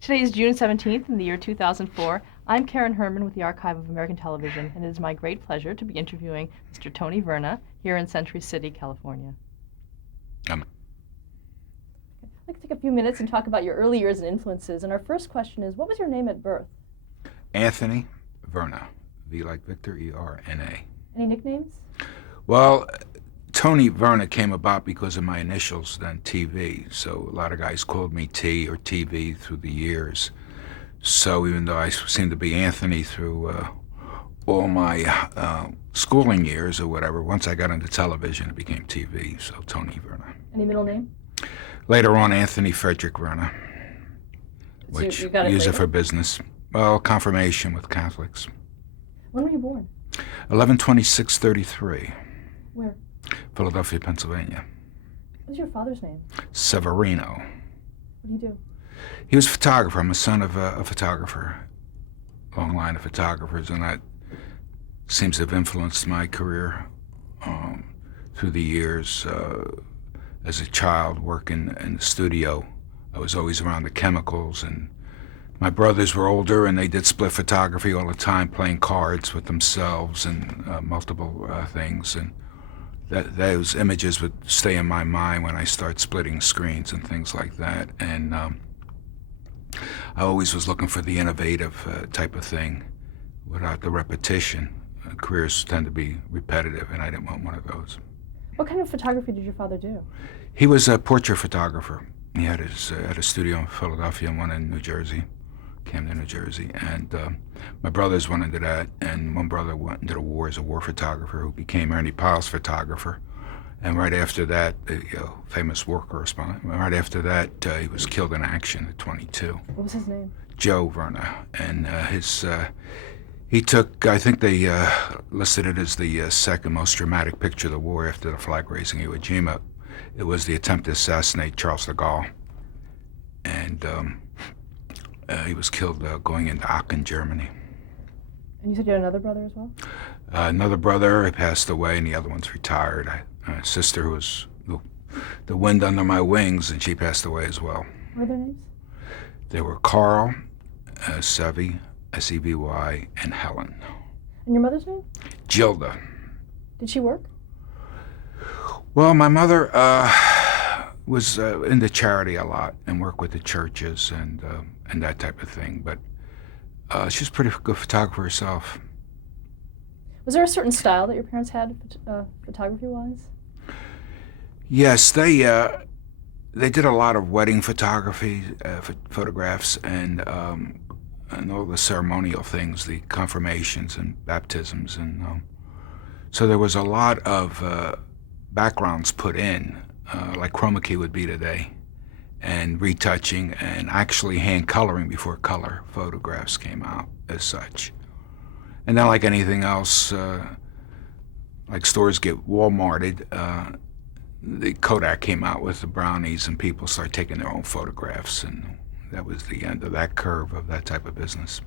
Today is June 17th in the year 2004. I'm Karen Herman with the Archive of American Television, and it is my great pleasure to be interviewing Mr. Tony Verna here in Century City, California. I'd like to take a few minutes and talk about your early years and influences. And our first question is, what was your name at birth? Anthony Verna, V like Victor, E-R-N-A. Any nicknames? Well, Tony Verna came about because of my initials, then TV. So a lot of guys called me T or TV through the years. So even though I seemed to be Anthony through all my schooling years or whatever, once I got into television, it became TV, so Tony Verna. Any middle name? Later on, Anthony Frederick Verna, which you got it use later? it for business. Well, confirmation with Catholics. When were you born? 11/26/33. Where? Philadelphia, Pennsylvania. What's your father's name? Severino. What do you do? He was a photographer. I'm a son of a photographer, long line of photographers, and that seems to have influenced my career through the years. As a child, working in the studio, I was always around the chemicals, and my brothers were older, and they did split photography all the time, playing cards with themselves and multiple things, and those images would stay in my mind when I start splitting screens and things like that. And I always was looking for the innovative type of thing without the repetition. Careers tend to be repetitive, and I didn't want one of those. What kind of photography did your father do? He was a portrait photographer. He had a studio in Philadelphia and one in New Jersey, Camden, New Jersey. And my brothers went into that, and one brother went into the war as a war photographer who became Ernie Pyle's photographer. And right after that, famous war correspondent, right after that, he was killed in action at 22. What was his name? Joe Verna. And he took, I think they listed it as the second most dramatic picture of the war after the flag raising at Iwo Jima. It was the attempt to assassinate Charles de Gaulle. And he was killed going into Aachen, Germany. And you said you had another brother as well? Another brother passed away, and the other one's retired. A sister who was the wind under my wings, and she passed away as well. What are their names? They were Carl, Sevy, S-E-V-Y, and Helen. And your mother's name? Gilda. Did she work? Well, my mother was into charity a lot and worked with the churches and that type of thing. But she's a pretty good photographer herself. Was there a certain style that your parents had, photography-wise? Yes, they did a lot of wedding photography, photographs, and all the ceremonial things, the confirmations and baptisms, and so there was a lot of backgrounds put in, like chroma key would be today, and retouching and actually hand coloring before color photographs came out as such. And then like anything else, like stores get Walmarted, the Kodak came out with the brownies and people started taking their own photographs, and that was the end of that curve of that type of business.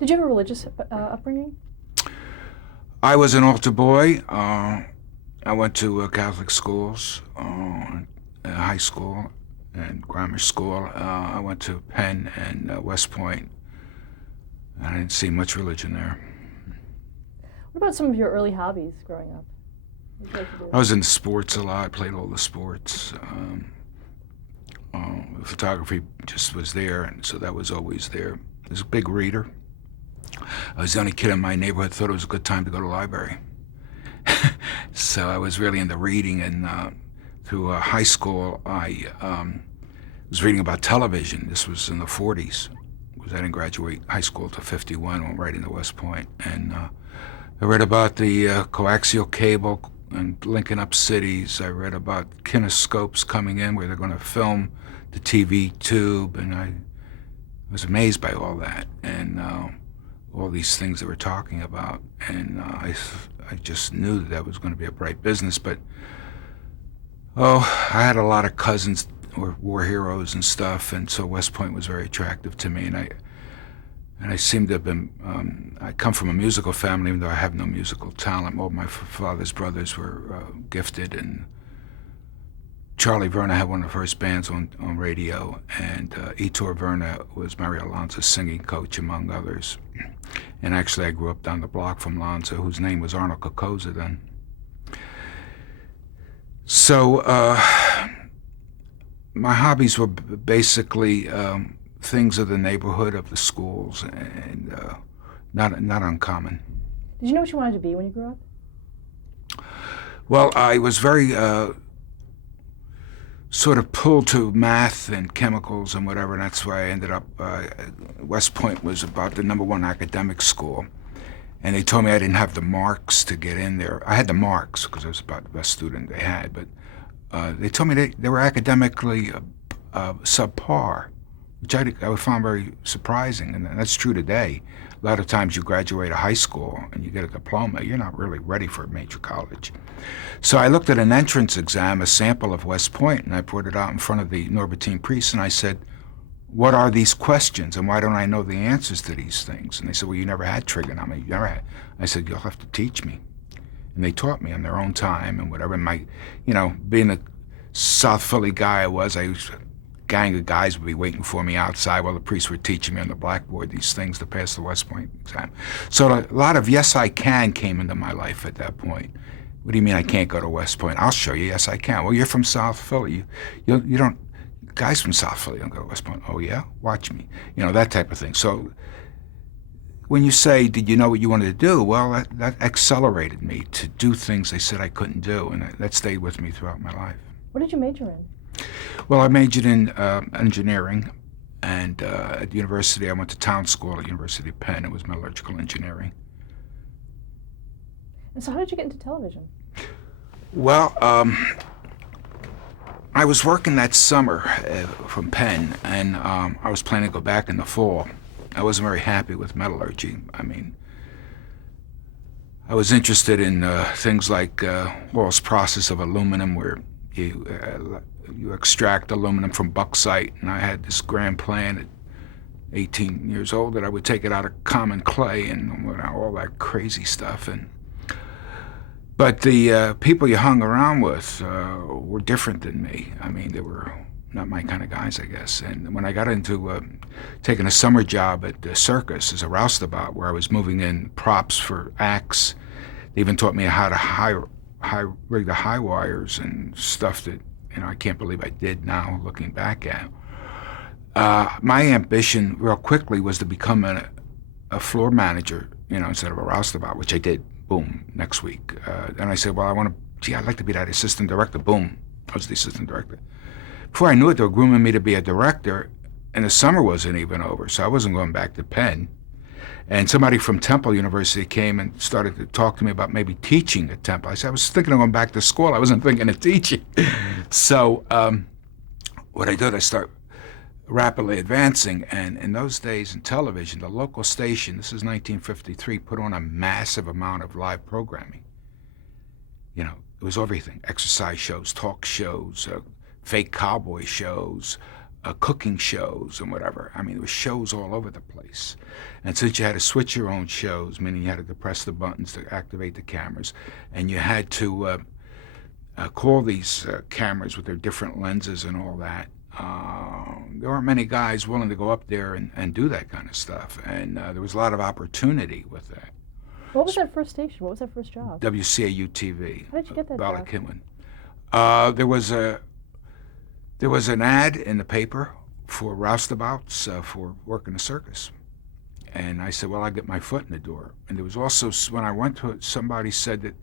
Did you have a religious upbringing? I was an altar boy. I went to Catholic schools, high school and grammar school. I went to Penn and West Point. I didn't see much religion there. What about some of your early hobbies growing up? What did you like to do? I was into sports a lot. I played all the sports. Photography just was there, and so that was always there. I was a big reader. I was the only kid in my neighborhood thought it was a good time to go to the library. So I was really into reading, and through high school, I was reading about television. This was in the 40s, because I didn't graduate high school until 51, went right into West Point. And I read about the coaxial cable and linking up cities. I read about kinescopes coming in where they're going to film the TV tube, and I was amazed by all that and all these things that we're talking about. And I just knew that was going to be a bright business. But I had a lot of cousins who were war heroes and stuff, and so West Point was very attractive to me. And I seem to have been, I come from a musical family, even though I have no musical talent. All my father's brothers were gifted, and Charlie Verna had one of the first bands on radio, and Ettore Verna was Mario Lanza's singing coach, among others. And actually, I grew up down the block from Lanza, whose name was Arnold Kokoza then. So my hobbies were basically things of the neighborhood, of the schools, and not uncommon. Did you know what you wanted to be when you grew up? Well, I was very sort of pulled to math and chemicals and whatever, and that's why I ended up, West Point was about the #1 academic school, and they told me I didn't have the marks to get in there. I had the marks because I was about the best student they had, but they told me they were academically subpar, which I found very surprising, and that's true today. A lot of times you graduate a high school and you get a diploma, you're not really ready for a major college. So I looked at an entrance exam, a sample of West Point, and I put it out in front of the Norbertine priests, and I said, what are these questions, and why don't I know the answers to these things? And they said, well, you never had trigonometry. You never had. I said, you'll have to teach me. And they taught me on their own time and whatever. And being a South Philly guy I was gang of guys would be waiting for me outside while the priests were teaching me on the blackboard these things to pass the West Point exam. So a lot of yes, I can came into my life at that point. What do you mean I can't go to West Point? I'll show you. Yes, I can. Well, you're from South Philly. You don't, guys from South Philly don't go to West Point. Oh, yeah? Watch me. That type of thing. So when you say, did you know what you wanted to do? Well, that accelerated me to do things they said I couldn't do, and that stayed with me throughout my life. What did you major in? Well, I majored in engineering, and at university, I went to town school at University of Penn. It was metallurgical engineering. And so how did you get into television? Well, I was working that summer from Penn, and I was planning to go back in the fall. I wasn't very happy with metallurgy. I mean, I was interested in things like Hall's process of aluminum, where you extract aluminum from bauxite, and I had this grand plan at 18 years old that I would take it out of common clay and all that crazy stuff. But the people you hung around with were different than me. I mean, they were not my kind of guys, I guess. And when I got into taking a summer job at the circus as a roustabout, where I was moving in props for acts, they even taught me how to rig the high wires and stuff that I can't believe I did now, looking back at. My ambition, real quickly, was to become a floor manager, instead of a roustabout, which I did. Boom, next week. Then I said, well, I'd like to be that assistant director. Boom, I was the assistant director. Before I knew it, they were grooming me to be a director, and the summer wasn't even over, so I wasn't going back to Penn. And somebody from Temple University came and started to talk to me about maybe teaching at Temple. I said, I was thinking of going back to school. I wasn't thinking of teaching. So what I did, I started rapidly advancing, and in those days in television, the local station, this is 1953, put on a massive amount of live programming. It was everything: exercise shows, talk shows, fake cowboy shows, cooking shows, and whatever. I mean, there were shows all over the place. And since you had to switch your own shows, meaning you had to depress the buttons to activate the cameras, and you had to call these cameras with their different lenses and all that, there weren't many guys willing to go up there and do that kind of stuff. And there was a lot of opportunity with that. What was that first station? What was that first job? WCAU-TV. How did you get that Bala job? Kinlan. There was an ad in the paper for roustabouts for working the circus. And I said, well, I'll get my foot in the door. And there was also, when I went to it, somebody said that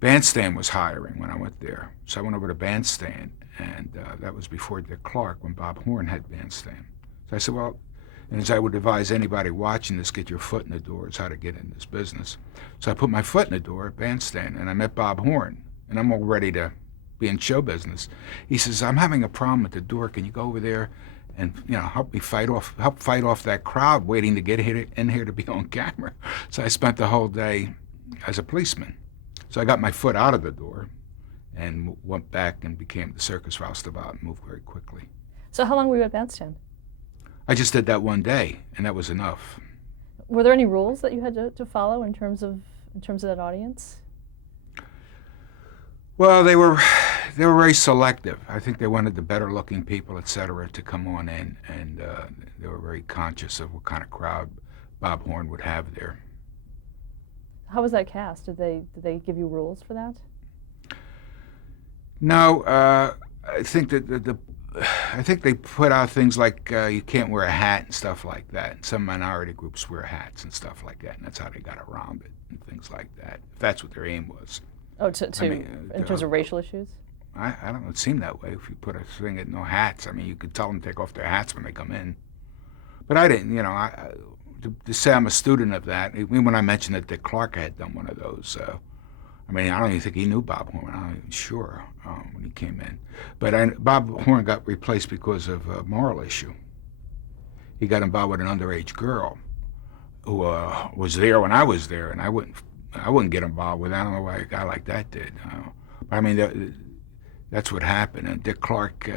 Bandstand was hiring when I went there. So I went over to Bandstand, and that was before Dick Clark, when Bob Horn had Bandstand. So I said, well, and as I would advise anybody watching this, get your foot in the door, is how to get in this business. So I put my foot in the door at Bandstand, and I met Bob Horn, and I'm all ready to be in show business. He says, I'm having a problem at the door. Can you go over there and help fight off that crowd waiting to get in here to be on camera? So I spent the whole day as a policeman. So I got my foot out of the door and went back and became the circus roustabout and moved very quickly. So how long were you at Bandstand? I just did that one day, and that was enough. Were there any rules that you had to follow in terms of that audience? Well, they were very selective. I think they wanted the better-looking people, etc., to come on in, and they were very conscious of what kind of crowd Bob Horn would have there. How was that cast? Did they give you rules for that? No, I think that I think they put out things like you can't wear a hat and stuff like that. And some minority groups wear hats and stuff like that, and that's how they got around it and things like that. If that's what their aim was. Oh, in terms of racial issues? I don't know. It seemed that way. If you put a thing at no hats, I mean, you could tell them to take off their hats when they come in. But I didn't, to say I'm a student of that, even when I mentioned that Dick Clark had done one of those, I mean, I don't even think he knew Bob Horn. I'm not even sure when he came in. But Bob Horn got replaced because of a moral issue. He got involved with an underage girl who was there when I was there, and I wouldn't get involved with it. I don't know why a guy like that did. But I mean, that's what happened, and Dick Clark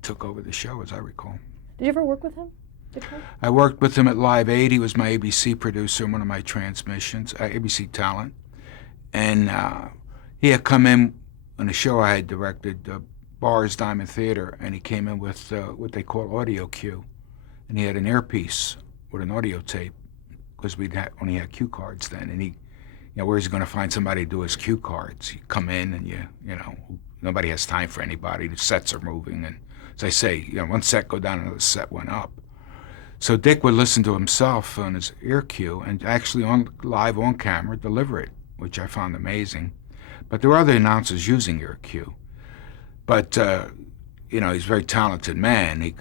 took over the show, as I recall. Did you ever work with him, Dick Clark? I worked with him at Live 8. He was my ABC producer in one of my transmissions, ABC Talent. And he had come in on a show I had directed, Bar's Diamond Theater, and he came in with what they call audio cue. And he had an earpiece with an audio tape, because we only had cue cards then. And he, where's he going to find somebody to do his cue cards? You come in and nobody has time for anybody. The sets are moving. And as I say, one set go down, another set went up. So Dick would listen to himself on his ear cue and actually live on camera deliver it, which I found amazing. But there were other announcers using ear cue. But, he's a very talented man. He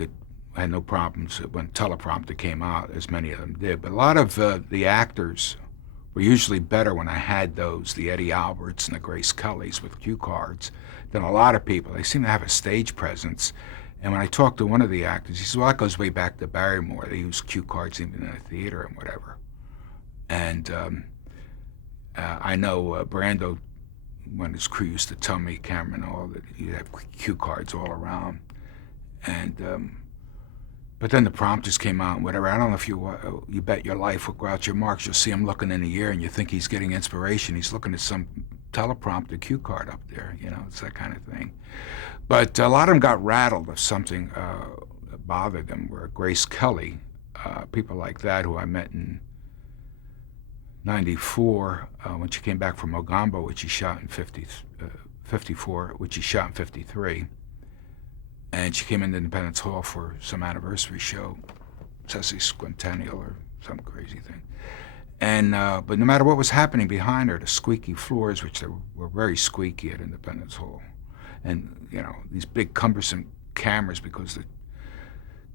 had no problems when teleprompter came out, as many of them did. But a lot of the actors were usually better when I had those, the Eddie Alberts and the Grace Kellys with cue cards, than a lot of people. They seem to have a stage presence. And when I talked to one of the actors, he said, well, that goes way back to Barrymore. They used cue cards even in the theater and whatever. And I know Brando, when his crew used to tell me, Cameron, all that he'd have cue cards all around. And but then the prompters came out and whatever. I don't know if you bet your life with Groucho Marx, you'll see him looking in the air and you think he's getting inspiration. He's looking at some teleprompter cue card up there. It's that kind of thing. But a lot of them got rattled if something bothered them. Where Grace Kelly, people like that who I met in '94 when she came back from Mogambo, which she shot in '54, which she shot in '53. And she came into Independence Hall for some anniversary show, Sesquicentennial or some crazy thing. And but no matter what was happening behind her, the squeaky floors, which they were very squeaky at Independence Hall, and these big cumbersome cameras, because the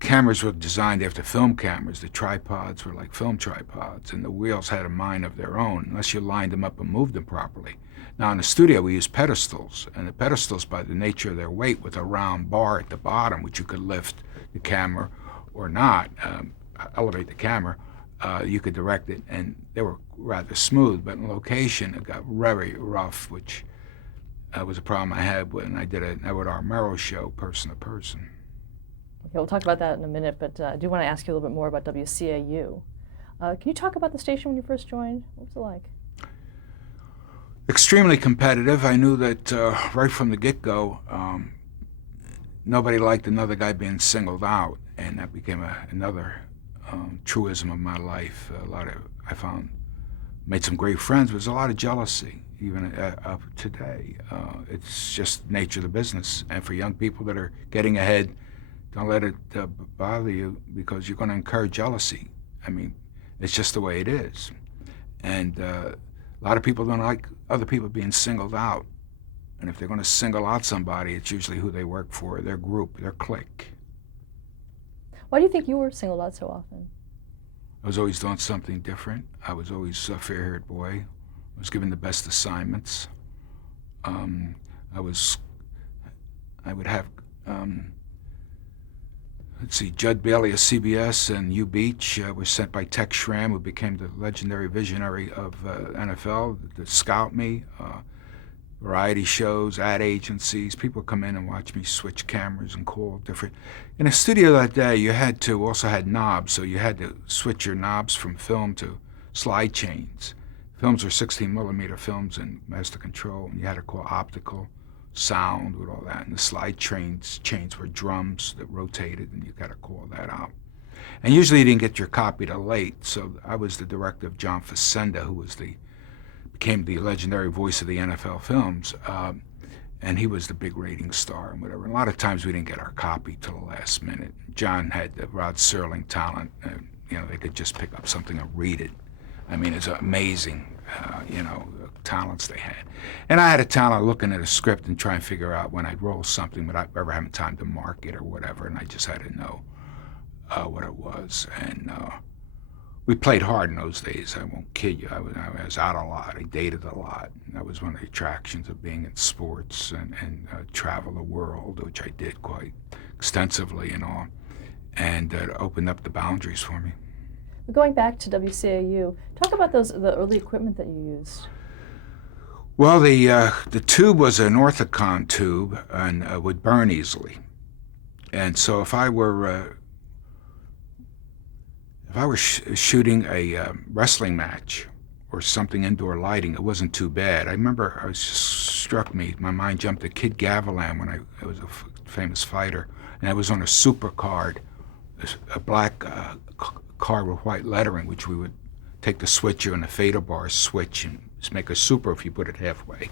cameras were designed after film cameras. The tripods were like film tripods, and the wheels had a mind of their own, unless you lined them up and moved them properly. Now, in the studio, we used pedestals, and the pedestals, by the nature of their weight, with a round bar at the bottom, which you could lift the camera or not, elevate the camera, you could direct it, and they were rather smooth, but in location, it got very rough, which was a problem I had when I did an Edward R. Murrow show, person to person. Okay, we'll talk about that in a minute, but I do want to ask you a little bit more about WCAU. Can you talk about the station when you first joined? What was it like? Extremely competitive. I knew that right from the get-go, nobody liked another guy being singled out, and that became another truism of my life. I found, made some great friends, but there's a lot of jealousy, even up today. It's just nature of the business, and for young people that are getting ahead, don't let it bother you, because you're going to incur jealousy. I mean, it's just the way it is. And a lot of people don't like other people being singled out. And if they're going to single out somebody, it's usually who they work for, their group, their clique. Why do you think you were singled out so often? I was always doing something different. I was always a fair-haired boy. I was given the best assignments. I would have, let's see, Judd Bailey of CBS and U Beach was sent by Tex Schramm, who became the legendary visionary of NFL, to scout me. Variety shows, ad agencies. People come in and watch me switch cameras and call different. In a studio that day, you also had knobs, so you had to switch your knobs from film to slide chains. Films were 16 millimeter films in master control, and you had to call optical, sound with all that. And the slide chains were drums that rotated, and you got to call that out. And usually you didn't get your copy till late, so I was the director of John Facenda, who became the legendary voice of the NFL films, and he was the big rating star and whatever. And a lot of times we didn't get our copy till the last minute. John had the Rod Serling talent. They could just pick up something and read it. I mean, it's amazing, talents they had. And I had a talent looking at a script and trying to figure out when I'd roll something without ever having time to mark it or whatever, and I just had to know what it was. And we played hard in those days. I won't kid you. I was out a lot. I dated a lot. That was one of the attractions of being in sports and travel the world, which I did quite extensively and all. And it opened up the boundaries for me. Going back to WCAU, talk about the early equipment that you used. Well, the tube was an Orthicon tube and would burn easily. And so if I were shooting a wrestling match or something indoor lighting, it wasn't too bad. I remember it just struck me, my mind jumped to Kid Gavilan when I was a famous fighter, and I was on a super card, a black card with white lettering, which we would take the switcher and the fader bar switch and just make a super if you put it halfway.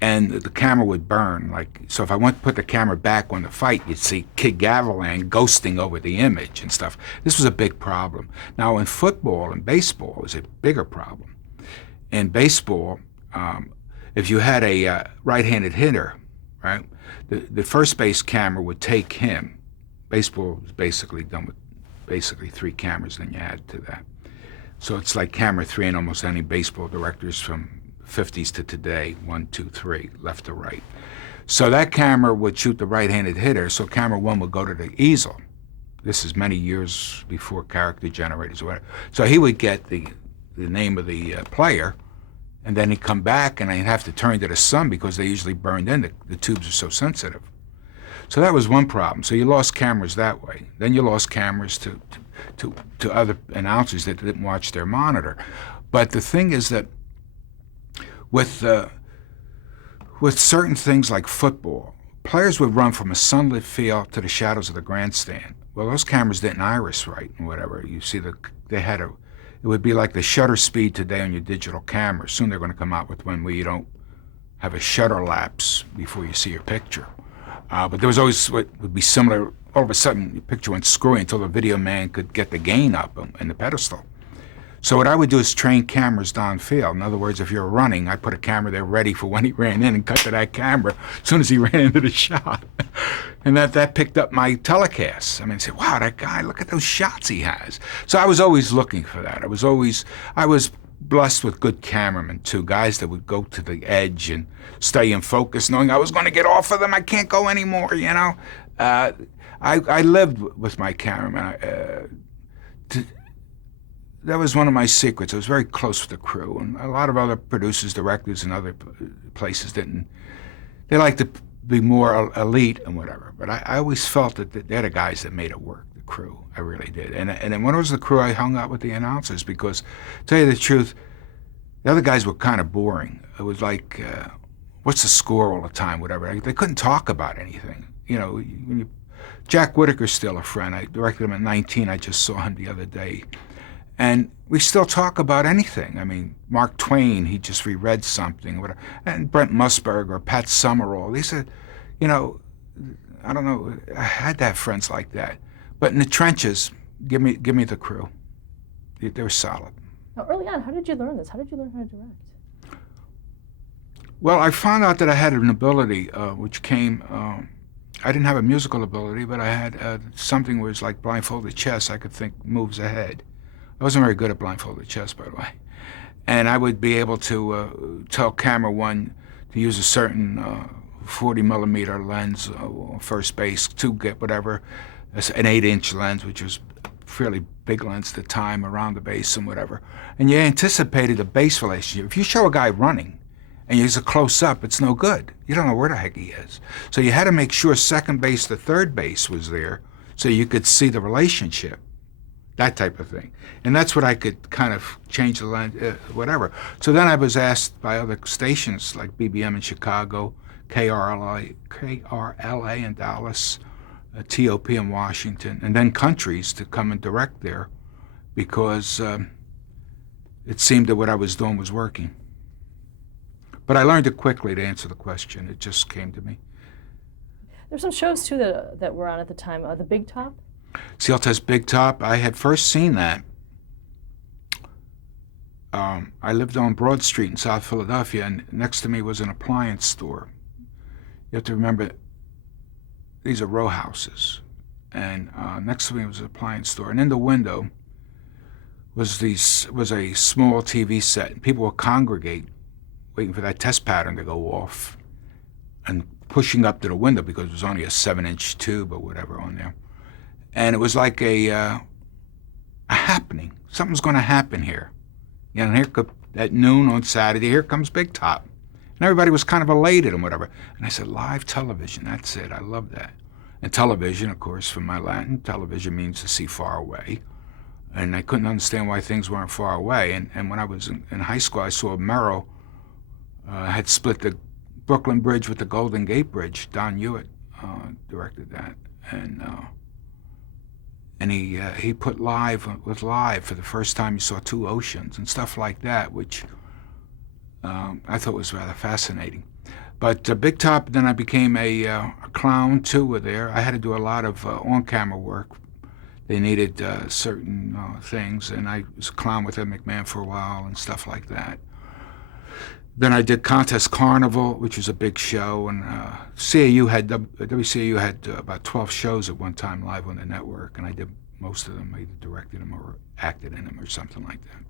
And the camera would burn. So if I went to put the camera back on the fight, you'd see Kid Gavilan ghosting over the image and stuff. This was a big problem. Now in football and baseball, it was a bigger problem. In baseball, if you had a right-handed hitter, right, the first base camera would take him. Baseball was basically done with basically 3 cameras, then you add to that. So it's like camera 3 in almost any baseball directors from 50s to today, 1, 2, 3, left to right. So that camera would shoot the right-handed hitter, so camera 1 would go to the easel. This is many years before character generators or whatever. So he would get the name of the player, and then he'd come back and I'd have to turn to the sun because they usually burned in. The tubes are so sensitive. So that was one problem. So you lost cameras that way. Then you lost cameras to other announcers that didn't watch their monitor. But the thing is that with certain things like football, players would run from a sunlit field to the shadows of the grandstand. Well, those cameras didn't iris right and whatever. You see, it would be like the shutter speed today on your digital camera. Soon they're going to come out with one where you don't have a shutter lapse before you see your picture. But there was always what would be similar. All of a sudden, your picture went screwy until the video man could get the gain up in the pedestal. So what I would do is train cameras downfield. In other words, if you're running, I put a camera there ready for when he ran in and cut to that camera as soon as he ran into the shot. And that picked up my telecasts. I mean, I said, wow, that guy, look at those shots he has. So I was always looking for that. I was blessed with good cameramen too, guys that would go to the edge and stay in focus, knowing I was going to get off of them. I can't go anymore, you know. I lived with my cameraman. That was one of my secrets. I was very close with the crew, and a lot of other producers, directors, and other places didn't. They like to be more elite and whatever. But I always felt that they're the guys that made it work. The crew, I really did. And then when it was the crew, I hung out with the announcers because, to tell you the truth, the other guys were kind of boring. It was like, what's the score all the time, whatever. They couldn't talk about anything. You know, Jack Whitaker's still a friend. I directed him at 19. I just saw him the other day. And we still talk about anything. I mean, Mark Twain, he just reread something, whatever. And Brent Musburg or Pat Summerall. They said, you know, I don't know, I had to have friends like that. But in the trenches, give me the crew. They were solid. Now, early on, how did you learn this? How did you learn how to direct? Well, I found out that I had an ability, which came, I didn't have a musical ability, but I had something where it was like blindfolded chess. I could think moves ahead. I wasn't very good at blindfolded chess, by the way. And I would be able to tell camera 1 to use a certain 40 millimeter lens first base to get whatever, an 8-inch lens, which was a fairly big lens at the time, around the base and whatever. And you anticipated a base relationship. If you show a guy running and he's a close-up, it's no good. You don't know where the heck he is. So you had to make sure second base to third base was there so you could see the relationship. That type of thing. And that's what I could kind of change the lens, whatever. So then I was asked by other stations like BBM in Chicago, KRLA in Dallas, TOP in Washington, and then countries to come and direct there because it seemed that what I was doing was working. But I learned it quickly to answer the question. It just came to me. There's some shows too that were on at the time. The Big Top. Sealtest Big Top. I had first seen that. I lived on Broad Street in South Philadelphia, and next to me was an appliance store. You have to remember, these are row houses, and next to me was an appliance store, and in the window was a small TV set, and people would congregate, waiting for that test pattern to go off, and pushing up to the window because it was only a 7-inch tube or whatever on there, and it was like a happening. Something's going to happen here. You know, and here at noon on Saturday, here comes Big Top. And everybody was kind of elated and whatever. And I said, live television, that's it. I love that. And television, of course, from my Latin, television means to see far away. And I couldn't understand why things weren't far away. And when I was in high school, I saw Merrill had split the Brooklyn Bridge with the Golden Gate Bridge. Don Hewitt directed that. And he put live for the first time. You saw two oceans and stuff like that, which I thought was rather fascinating. But Big Top, then I became a clown too. With there, I had to do a lot of on-camera work. They needed certain things, and I was a clown with Ed McMahon for a while and stuff like that. Then I did Contest Carnival, which was a big show, and WCAU had about 12 shows at one time live on the network, and I did most of them. I either directed them or acted in them or something like that.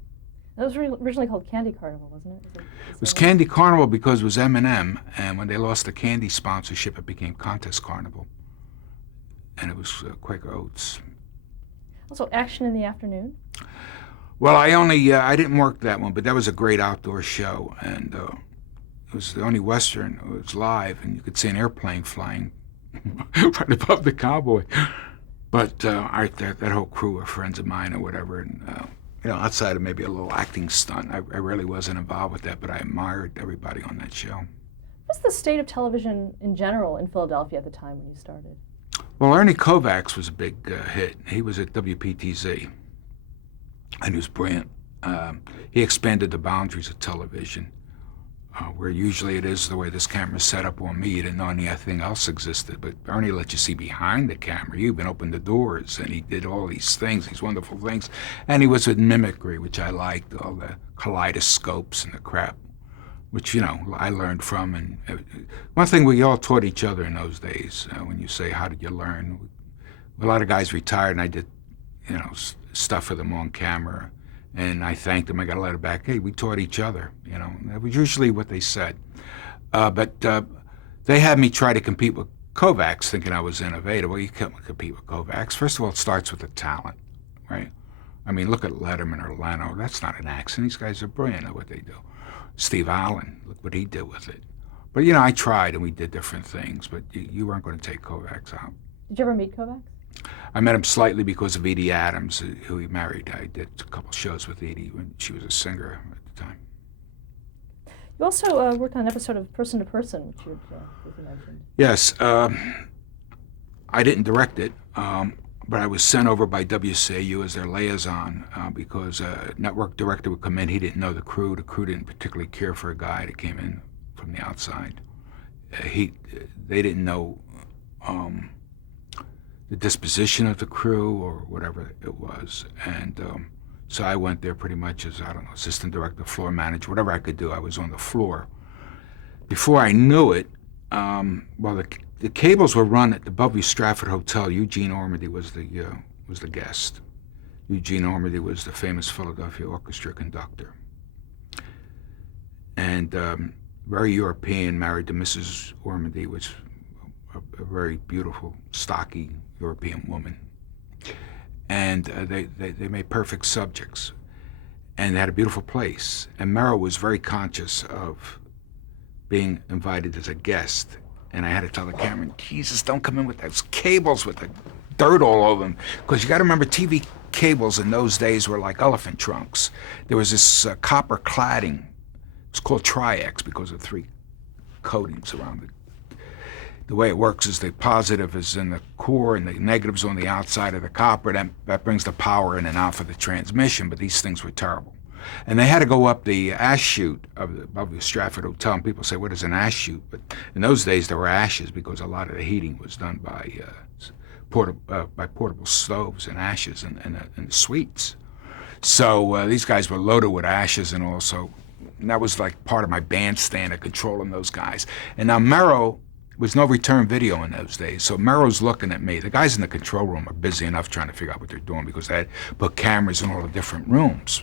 That was originally called Candy Carnival, wasn't it? It was Candy Carnival because it was M&M, and when they lost the candy sponsorship, it became Contest Carnival, and it was Quaker Oats. Also, Action in the Afternoon. Well, I didn't work that one, but that was a great outdoor show, and it was the only Western. It was live, and you could see an airplane flying right above the cowboy. But that whole crew were friends of mine or whatever, and outside of maybe a little acting stunt, I really wasn't involved with that, but I admired everybody on that show. What's the state of television in general in Philadelphia at the time when you started? Well, Ernie Kovacs was a big hit. He was at WPTZ. And he was brilliant. He expanded the boundaries of television, where usually it is the way this camera's set up on me. You didn't know anything else existed, but Ernie let you see behind the camera. He even opened the doors, and he did all these things, these wonderful things. And he was with mimicry, which I liked, all the kaleidoscopes and the crap, which, I learned from. And one thing we all taught each other in those days, when you say, how did you learn? A lot of guys retired, and I did, stuff for them on camera, and I thanked them. I got a letter back. Hey, we taught each other. That was usually what they said. But they had me try to compete with Kovacs, thinking I was innovative. Well, you can't compete with Kovacs. First of all, it starts with the talent, right? I mean, look at Letterman or Leno. That's not an accident. These guys are brilliant at what they do. Steve Allen, look what he did with it. But I tried, and we did different things. But you weren't going to take Kovacs out. Did you ever meet Kovacs? I met him slightly because of Edie Adams, who he married. I did a couple shows with Edie when she was a singer at the time. You also worked on an episode of Person to Person, which you mentioned. Yes. I didn't direct it, but I was sent over by WCAU as their liaison because a network director would come in. He didn't know the crew. The crew didn't particularly care for a guy that came in from the outside. They didn't know the disposition of the crew or whatever it was. And so I went there pretty much as, assistant director, floor manager, whatever I could do. I was on the floor. Before I knew it, the cables were run at the Bellevue Stratford Hotel. Eugene Ormandy was the guest. Eugene Ormandy was the famous Philadelphia orchestra conductor. And very European, married to Mrs. Ormandy, which a very beautiful, stocky European woman. And they made perfect subjects. And they had a beautiful place. And Merrill was very conscious of being invited as a guest. And I had to tell the cameraman, Jesus, don't come in with those cables with the dirt all over them. Because you got to remember, TV cables in those days were like elephant trunks. There was this copper cladding. It was called Tri-X because of 3 coatings around the way it works is the positive is in the core and the negative's on the outside of the copper. That brings the power in and out for the transmission, but these things were terrible. And they had to go up the ash chute above the Stratford Hotel, and people say, what is an ash chute? But in those days, there were ashes because a lot of the heating was done by portable stoves and ashes in the suites. So these guys were loaded with ashes and all, so that was like part of my bandstand of controlling those guys. And now Merrow was no return video in those days, so Merrow's looking at me. The guys in the control room are busy enough trying to figure out what they're doing because they had put cameras in all the different rooms,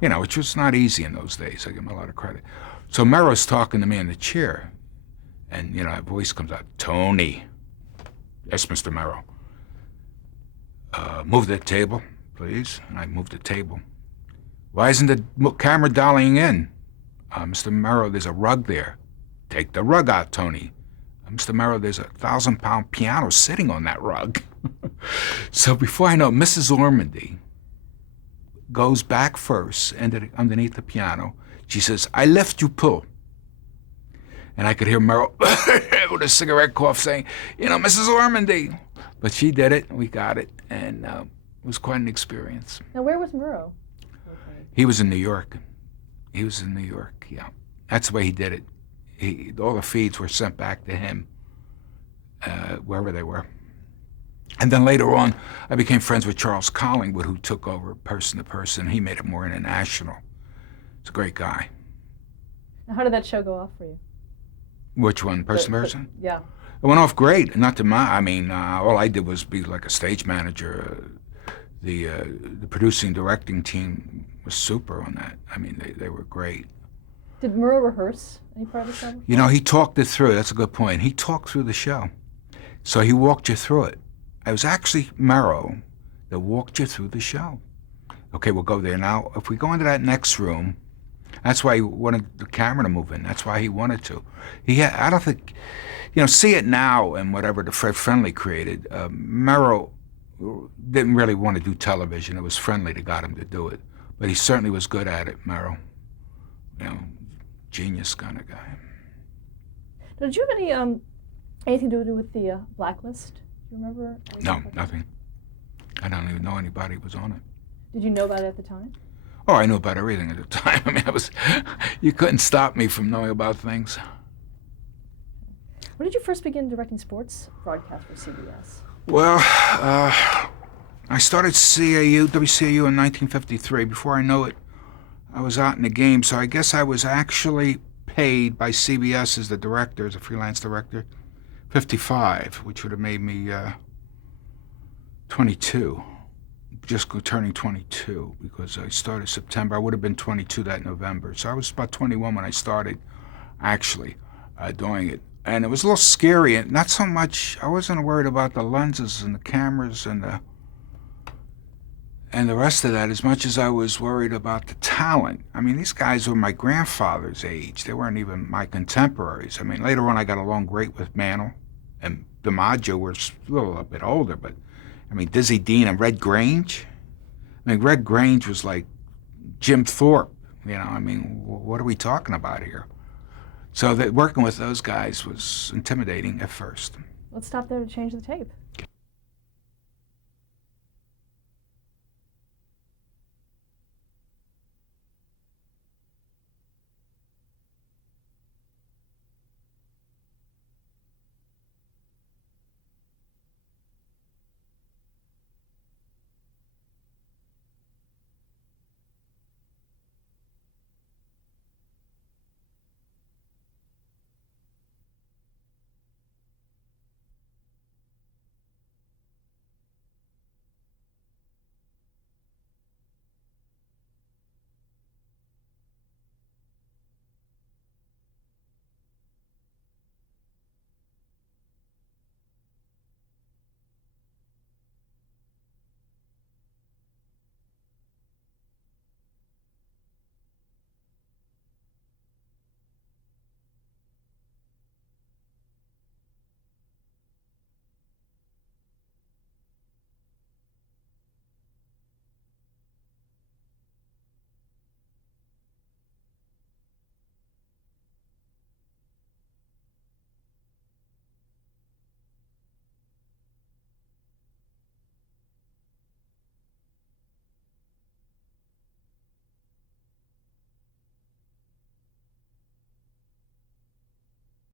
which was not easy in those days. I give them a lot of credit. So Merrow's talking to me in the chair, and a voice comes out, Tony. Yes, Mr. Merrow. Move the table, please. And I moved the table. Why isn't the camera dollying in? Mr. Merrow, there's a rug there. Take the rug out, Tony. Mr. Merrow, there's a 1,000-pound piano sitting on that rug. So before I know, Mrs. Ormandy goes back first underneath the piano. She says, I left you pull. And I could hear Merrow with a cigarette cough saying, Mrs. Ormandy. But she did it, and we got it, and it was quite an experience. Now, where was Merrow? He was in New York. Yeah. That's the way he did it. All the feeds were sent back to him, wherever they were. And then later on, I became friends with Charles Collingwood, who took over person to person. He made it more international. He's a great guy. Now, how did that show go off for you? Which one, person to person? Yeah. It went off great. Not to all I did was be like a stage manager. The producing, directing team was super on that. They were great. Did Merrow rehearse any part of the show? He talked it through. That's a good point. He talked through the show. So he walked you through it. It was actually Merrow that walked you through the show. Okay, we'll go there. Now, if we go into that next room, that's why he wanted the camera to move in. That's why he wanted to. I don't think, See It Now and whatever the Fred Friendly created, Merrow didn't really want to do television. It was Friendly that got him to do it. But he certainly was good at it, Merrow. Genius kind of guy. Now, did you have anything to do with the Blacklist? Do you remember? No, nothing. I don't even know anybody was on it. Did you know about it at the time? Oh, I knew about everything at the time. You couldn't stop me from knowing about things. When did you first begin directing sports broadcasts for CBS? Well, I started WCAU in 1953. Before I know it, I was out in the game, so I guess I was actually paid by CBS as the director, as a freelance director, 55, which would have made me 22, just turning 22, because I started September. I would have been 22 that November. So I was about 21 when I started actually doing it. And it was a little scary, and not so much, I wasn't worried about the lenses and the cameras and the rest of that as much as I was worried about the talent. These guys were my grandfather's age. They weren't even my contemporaries. Later on I got along great with Mantle, and DiMaggio was a little bit older, but Dizzy Dean and Red Grange. Red Grange was like Jim Thorpe. What are we talking about here? So working with those guys was intimidating at first. Let's stop there to change the tape.